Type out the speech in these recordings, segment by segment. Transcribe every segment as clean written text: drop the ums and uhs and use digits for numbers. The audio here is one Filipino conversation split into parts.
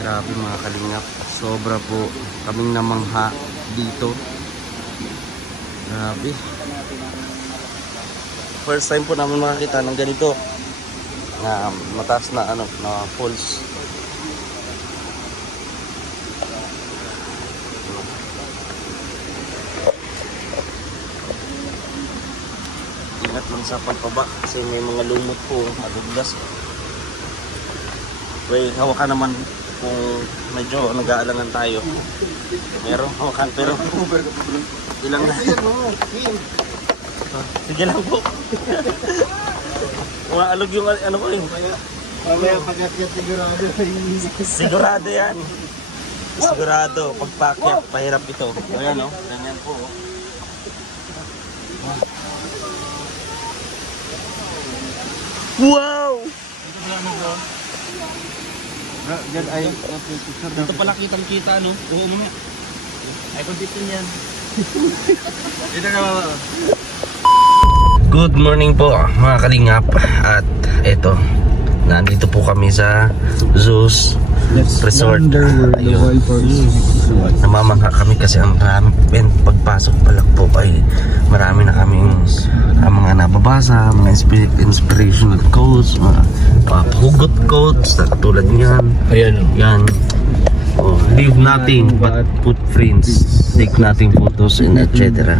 Grabe mga kalingap, sobra po kaming namangha dito. Grabe. First time po namin makakita ng ganito na mataas na na falls. Ingat lang sa pagpaba kasi may mga lumot po, madulas. Well, hawakan naman kung medyo nag-aalangan tayo. Meron hawakan pero ilang na. Sige lang po. Umaalog yung ano ko eh. Mamaya pag-akyat sigurado. Sigurado yan. Sigurado. Pagpakyat, pahirap ito. Ayan o. Ganyan po. Wow! Ito pala kitang-kita, no? Oo, mamaya. Ay, condition yan. Ito na ba? Good morning po, mga kalingap. At ito, nandito po kami sa Zeus Resort. Ayun. Namamangha kami kasi ang marami. Pagpasok pa lang po ay marami na kaming mga nababasa, mga inspirational quotes, mga hugot quotes na katulad niyan. Ayan. Yan. Oh, leave nothing but footprints, take nothing photos and etc.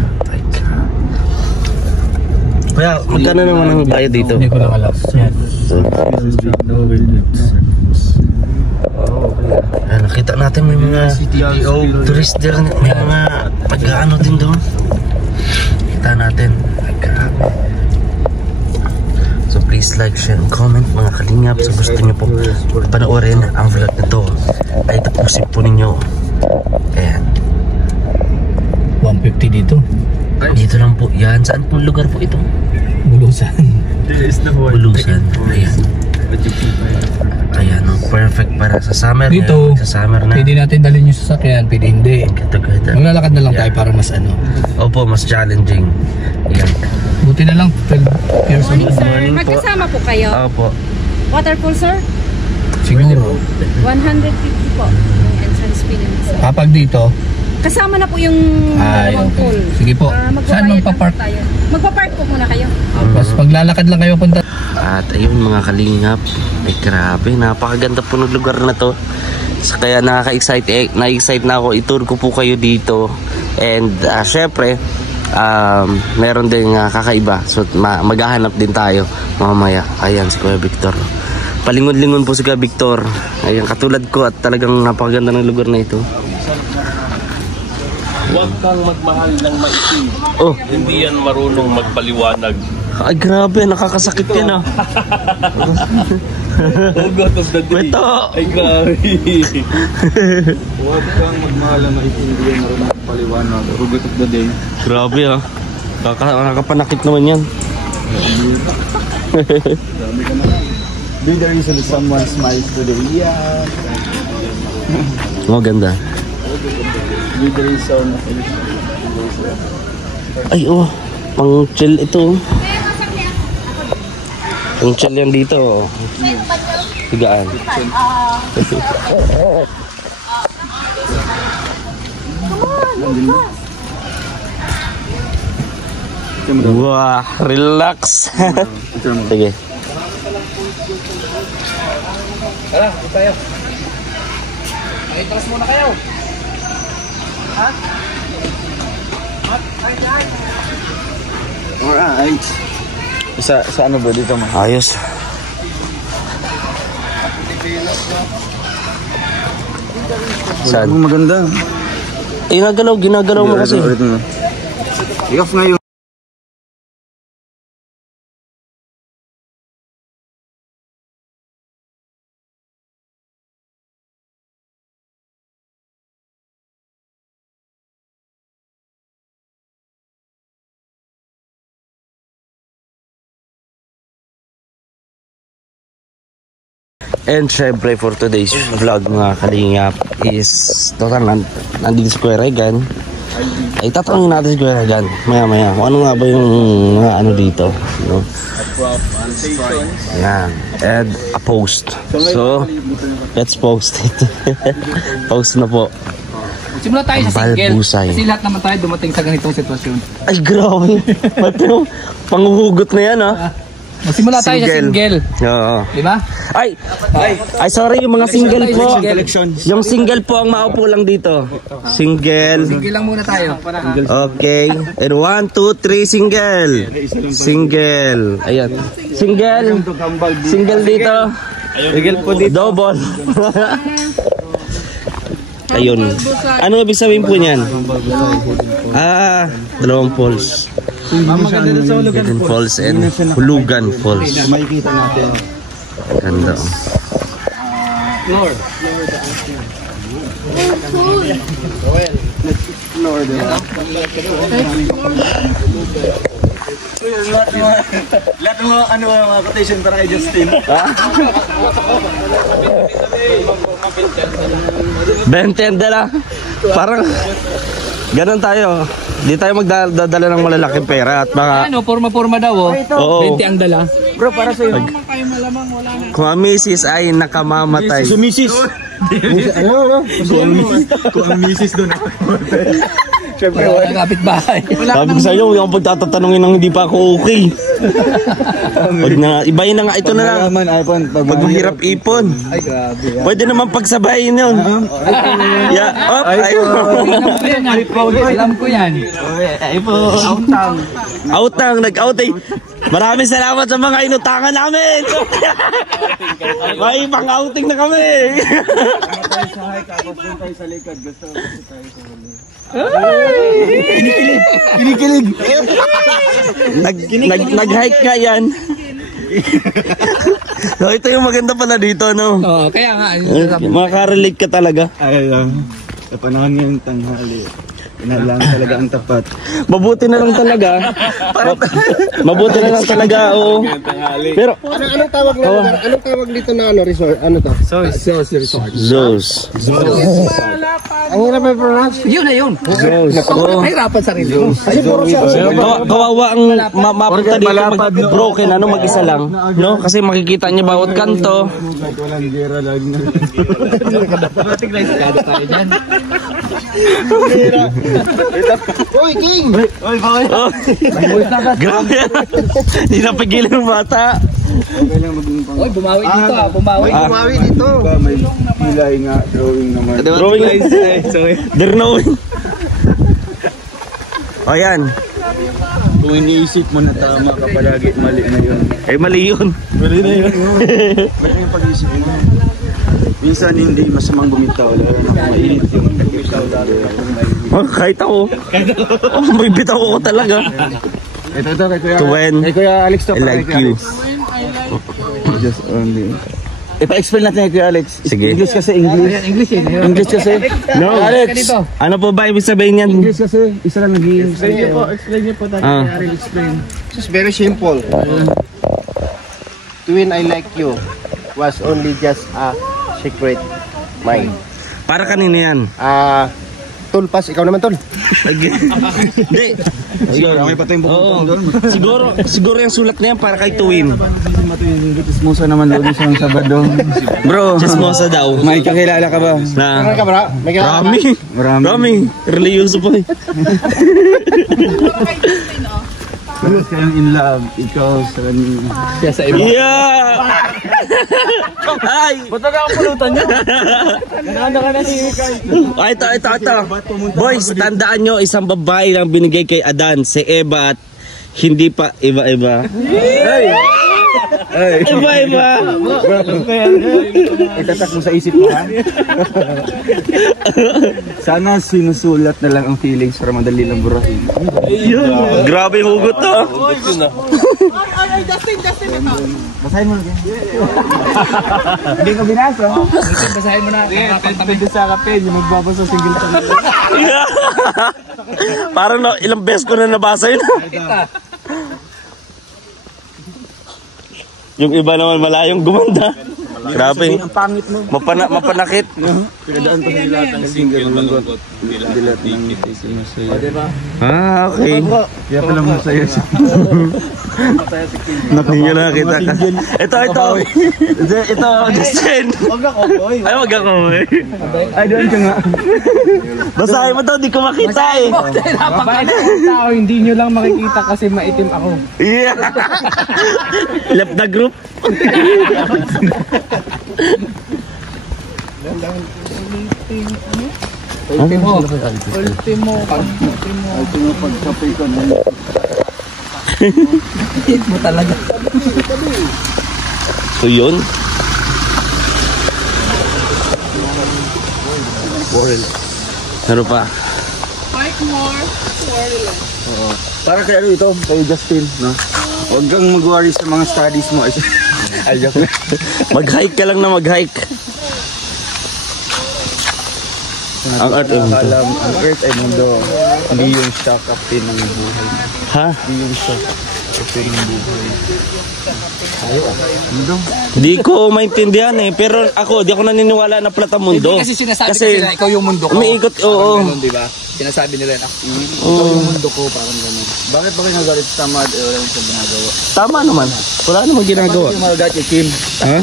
Kaya magkano naman ang bayad dito? Hindi ko lang alam. Nakita natin may mga tourist din, may mga pag-ano din doon. Kita natin. So please like, share, and comment mga kalingap. So gusto nyo po panoorin ang vlog na to ay tapusin po ninyo. Ayan. 150 dito. Dito lang po. Yan. Saan po lugar po ito? Bulusan. Bulusan. Ayan. Ayan. Perfect para sa summer. Dito, sa summer na. pwede natin dalhin yung sasakyan, pwede hindi. Maglalakad na lang tayo para mas ano. Opo, mas challenging. Ayan. Buti na lang 12 years old. Morning, sir. Magkasama po kayo? Opo. Waterpool, sir? Siguro. 150 po yung entrance fee naman, sir. Kapag dito, Kasama na po yung dalawang okay. pool. Sige po. Saan magpa-park? Magpa-park po muna kayo. Tapos maglalakad lang kayo punta. At ayun mga kalingap, ay grabe, napakaganda po ng lugar na to. So, kaya nakaka-excite, na-excite na ako, i-tour ko po kayo dito. And syempre, meron din kakaiba. So maghahanap din tayo mamaya. Ayan si Kuya Victor. Palingon-lingon po si Kuya Victor. Ayan, katulad ko at talagang napakaganda ng lugar na ito. Huwag kang magmahal ng maitim. Oh, Hindi yan marunong magpaliwanag. ay grabe, nakakasakit yan ah. Hugot of the day. Ito. Ay grabe. Huwag kang magmahal ng maitim, hindi yan marunong magpaliwanag. Hugot of the day. Grabe ah. Nakakapanakit naman yan. Dami ka naman. Be the reason that someone smiles today. Yeah. Oh, ganda. Be the reason. Ay oh, pang chill ito. Pang chill yan dito. Higaan. Wah, relax. Sige. Tara, dito tayo. Makitras muna kayo. Ha? Alright. Sa ano ba dito mo? Ayos. Saan? Maganda. Ginagalaw mo kasi. I-off nga yung And syempre for today's vlog mga kalingap is total nandito si Kuya Regan. Ay tatanungin natin si Kuya Regan maya kung ano nga ba yung mga ano dito, no? Yan, add a post. So Let's post it. Post na po. Simula tayo sa single. Balbusay. Kasi lahat naman tayo dumating sa ganitong sitwasyon. Ay, grabe. Pero, panghuhugot na yan, ha? Magsimula tayo sa single. Oo. Diba? Ay, sorry, yung mga single po. Yung single po ang maupo lang dito. Single. Single lang muna tayo. Okay. And 1, 2, 3, single. Single. Ayan. Single. Single dito. Single po dito. Double. Ayun. Ano ibig sabihin po niyan? Dalawang falls. Hulugan Falls and Hulugan Falls. Makikita natin. Ganda. Floor. Floor, diba? Lahat ng mga quotation para kay Justin. 20 dala. Parang ganun tayo. Di tayo magdadala ng malalaking pera at baka Ano, forma-forma daw oh. Oo. 20 ang dala. Bro, para sa'yo. kung ang misis ay nakamamatay. Sumisis. Ano? Kung ang misis doon. Siyempre, Wala kang kapitbahay. Sabi ko sa'yo, yung pagtatatanungin ng hindi pa ako okay. Pag na, ibahin na nga, ito na lang. Pag mahirap ipon. Ay, grabe. Pwede naman pagsabayin yun. Yeah, up, Alam ko yan. outang, nag-out eh. Maraming salamat sa mga inutangan namin. May pang-outing na kami. Kinikilig. Nag-hike nga yan. So, ito yung maganda pala dito, no? Oo, kaya nga. Makarelate ka talaga. Ay, sa panahon ngayong tanghali. Inalang talaga ang tapat. Mabuti na lang talaga. Mabuti na lang talaga, oo. Pero, Anong tawag na lugar? Anong tawag dito na resort? Ano to? Zeus. Ang hirap may pronounce. Yun na yun. Oo. Mahirapan sarili mo. Kawawa ang mapunta dito broken, ano, mag-isa lang. No? Kasi makikita niya bawat kanto. Walang gera lang. Kada tayo dyan. Uy, King! Oy, bawal. Oh. Grabe. Hindi napigilan ng bata. Oy, bumawi dito ah. Bumawi. Bumawi dito. Diba, may pilay nga, drawing naman. Drawing. They're knowing. O yan. Kung iniisip mo na tama ka palagi, mali na yun. Eh, mali yun. Mali na yun. Ba't yung pag-isip mo? Minsan hindi masamang bumitaw. Lalo na kung mainit yung bumitaw. Oh, kahit ako. Oh, may bitaw ko talaga. Ito kay Kuya. To when Kay Kuya Alex to. I like you. Just only. Ipa-explain natin kay Kuya Alex. Sige. English kasi English. English eh. English kasi. No. Alex. Ano po ba ibig sabihin yan? English kasi. Isa lang nag-i-English. Explain niyo po tayo. It's very simple. To when I like you was only just a secret mine. Para kanina yan. Tulpas, ikaw naman tol. Hindi. Siguro, may patay yung bukong doon. Siguro yung sulat na yan para kay Tuwin. Chismosa naman doon sa Sabado. Bro, chismosa daw. May kakilala ka ba? Na, ka ba? May kilala ka ba? Marami. Religyoso pa eh. Bakit kayong in love? Ikaw sa kanina. Kaya sa iba. Yeah! Ay! Ba't nakakapulutan niyo? Naganda ka na si Mikay. Ito. Boys, tandaan nyo, isang babae lang binigay kay Adan, si Eva, at hindi pa iba-iba. Iba-iba! Itatak mo sa isip mo, ha? Sana sinusulat na lang ang feelings para madali lang burahin. Grabe yung hugot to. Basahin mo na. Hindi ko binasa. Basahin mo na. Pwede sa kape, yung magbabasa single pa nila. Parang ilang beses ko na nabasa yun. Yung iba naman malayong gumanda. Grabe. Ang pangit mo. Mapanakit. Pinadaan pa sa lahat ng single ng lungkot. Dilat ng masaya. O, diba? Ah, okay. Kaya pala masaya siya. Hindi na nakita ka. Ito. Justin. Huwag ako, boy. Ay, wag ako eh. Ay, doon ka nga. Basahin mo to, di ko makita eh. Mabait ang tao, hindi nyo lang makikita kasi maitim ako. Yeah. Left the group. Ultimo pagkapay ko na. hit mo talaga. So yun. Ano pa? Para kay ano ito, kay Justin, no? Huwag kang mag-worry sa mga studies mo. Ay, joke. Mag-hike ka lang na mag-hike. Ang Earth ay mundo. Ang Earth ay mundo. Hindi yung siya captain ng buhay. Ha? Hindi yung siya captain ng buhay. Mundo. Di ko maintindihan eh. Pero ako, di ako naniniwala na plat ang mundo. Kasi sinasabi kasi na ikaw yung mundo ko. Umiikot, oo. Ganun, diba? Sinasabi nila na ikaw yung mundo ko, parang gano'n. Bakit ba kayo nagalit sa tamad? Wala mo siya ginagawa. Tama naman. Wala namang ginagawa. Yung magalit kay Kim. Ha?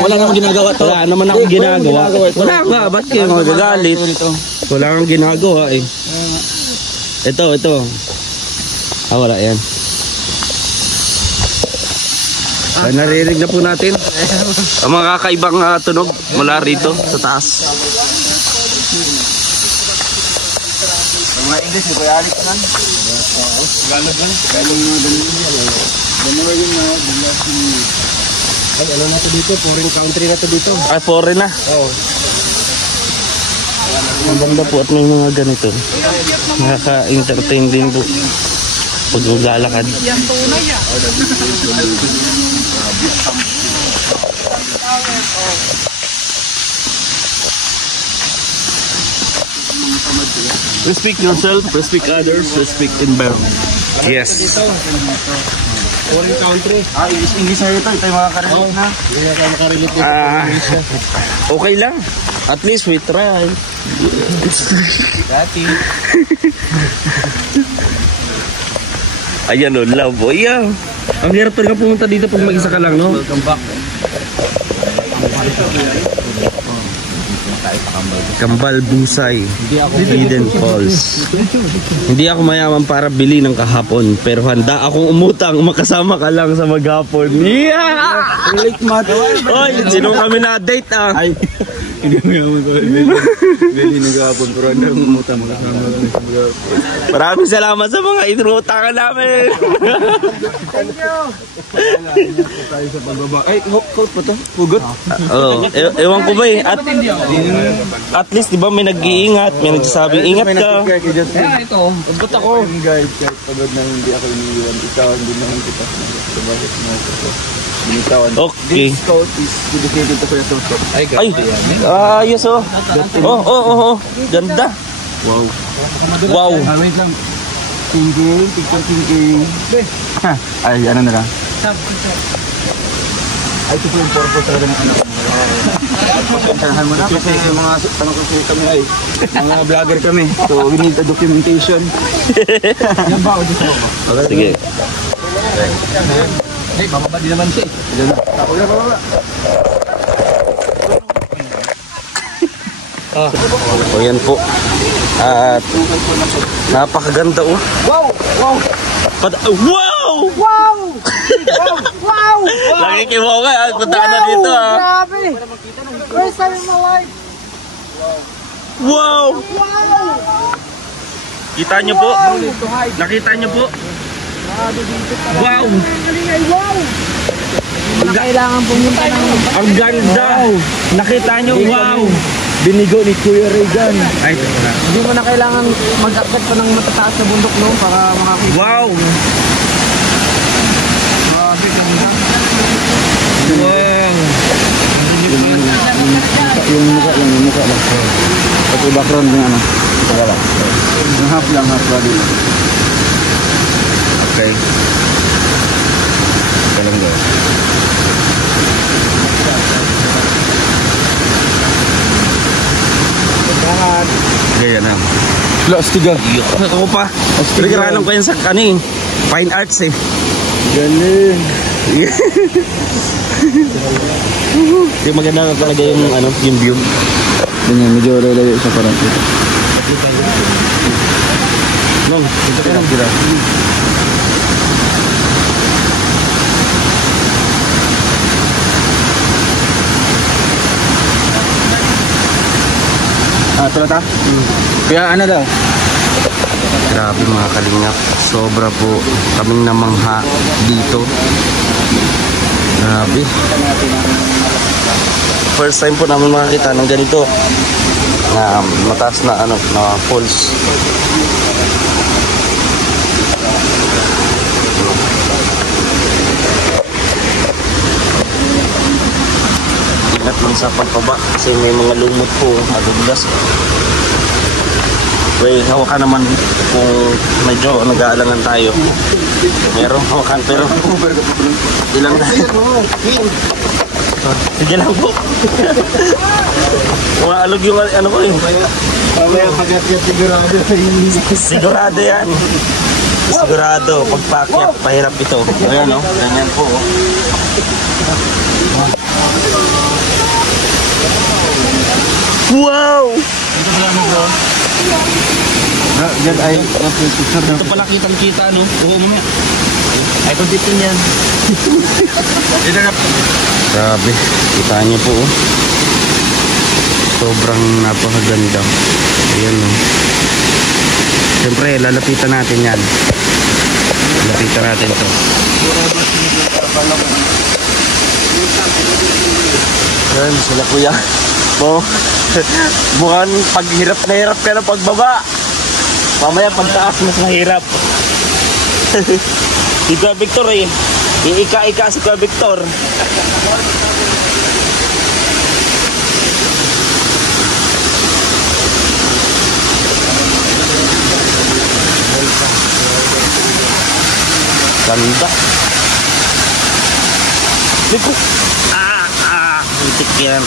Wala namang ginagawa to. Wala naman akong ginagawa. Wala nga, ba't kayo magagalit? Wala akong ginagawa eh. Ito. Ah, wala yan. Naririnig na po natin ang mga kakaibang tunog mula rito sa taas. Mga English, yung kaya Alex nan? Galag lang. Galang mga dalawa yung Ay, ano na to dito? Foreign country na to dito. Ah, foreign na. Oo. Ang ganda po at may mga ganito. Nakaka-entertain din po pag maglalakad. Respect yourself, respect others, respect environment. Yes. Foreign country. English na ito. Ito yung mga karelate na. Hindi na tayo makarelate. Okay lang. At least we try. Ayan o, love boy. Ang hirap talaga pumunta dito pag mag-isa ka lang, no? Welcome back. Kambal Busay, Hidden Falls. Hindi ako mayaman para bili ng kahapon, pero handa akong umutang, makasama ka lang sa maghapon. Yeah! Relate mat. Oy, sino kami na date ah? Ay, hindi mo yung bili nag-aapon, pero ano yung umutang mga kasama. Maraming salamat sa mga inutangan namin. Tayo sa pagbaba. Ay, coat pa to? Hugot? Oh, ewan ko ba eh. At least, di ba may nag-iingat, may nagsasabing ingat ka. May nag-care kay Justin. Ito, Ugot ako. Yung guide, kahit pagod na hindi ako iniiwan. Ikaw, hindi naman kita. So, bakit mo ako? Binitawan. Okay. This coat is dedicated to Kuya Toto. ay, Ay, ayos oh. Oh. Ganda. Wow. Wow. Wait lang. Thinking, picture thinking. Ay, ano na lang. Ay, ito po yung purpose talaga ng anak mo. Pasensyahan mo na kasi yung mga tanong kasi kami ay mga vlogger kami. So, we need a documentation. Yan ba o dito? Sige. Hey, bababa din naman siya. Diyan na. Ako na, bababa. O yan po. At napakaganda oh. Wow! Wow! Wow! Wow! Wow! Nakikibaw ka. Punta ka na dito ah. Grabe! First time in my life! Wow! Kita nyo po? Nakita nyo po? Wow! Kailangan pumunta ng Ang ganda! Nakita nyo? Wow! Binigo ni Kuya Regan. Ay, ito na. Hindi mo na kailangan mag-akit pa ng matataas na bundok, no? Para makakita. Wow! Wow! Yung muka lang. Pati background ng ano. Wala lang. Yung half body. Okay. Ito lang daw. yan na. Plastiga. Ako pa. Pinag-aralan ko yan sa fine arts eh. Galing. Yung maganda na talaga yung yung view. Ganyan, medyo lalayo siya parang ito. Long, ito ka lang. Ito na ta? Kaya ano daw? Grabe mga kalingap. Sobra po kaming namangha dito. Grabe. First time po namin makakita ng ganito. Na mataas na na falls. Ingat lang sa pagpaba kasi may mga lumot po, madulas. Well, hawakan naman kung medyo nag-aalangan tayo. Meron hawakan pero ilang na. Sige lang po. Maalog yung ko eh. Sigurado yan. Sigurado. Pagpakyat, pahirap ito. Ayan o. Ganyan po. Wow! Diyan ay picture na. Ito pala kitang-kita Oo mamaya. Ay kung dito yan. Grabe. Kita niyo po sobrang napakaganda. Ayan Siyempre lalapitan natin yan. Lalapitan natin ito. Ayan sila kuya. Mukhang paghirap na hirap ka na pagbaba. Mamaya pagtaas mas mahirap. Si Kuya Victor iika-ika si Kuya Victor. Ganda. Lipo. Hitik yan.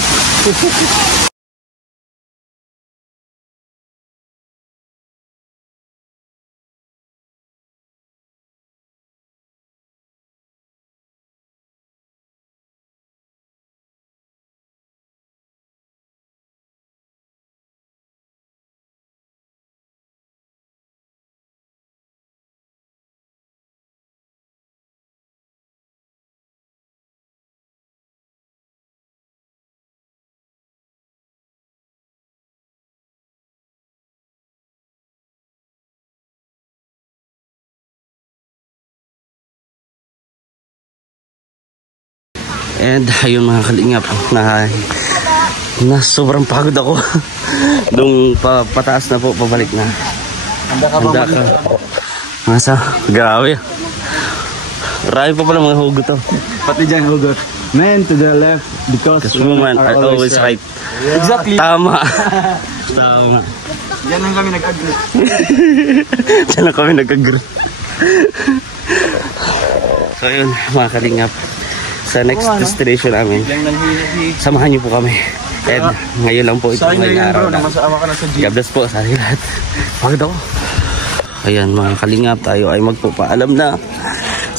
And ayun mga kalingap na sobrang pagod ako. Nung pataas na po, pabalik na. Handa ka. Masa, grabe. Marami pa pala mga hugot to. Pati dyan hugot. Men to the left because women are always right. Yeah. Exactly. Tama. Diyan lang kami nag-agree. Diyan lang kami nag-agree. So yun mga kalingap, sa next destination namin, samahan niyo po kami. And ngayon lang po ito ngayong araw na. God bless po sa lahat. Pagod ako. Ayan mga kalingap, tayo ay magpapaalam na.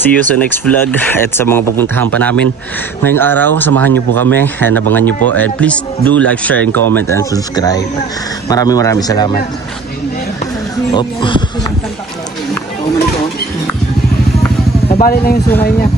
See you sa next vlog. At sa mga pupuntahan pa namin ngayong araw, samahan niyo po kami and abangan niyo po. And please do like, share, and comment and subscribe. Maraming salamat. Nabali na yung sungay niya.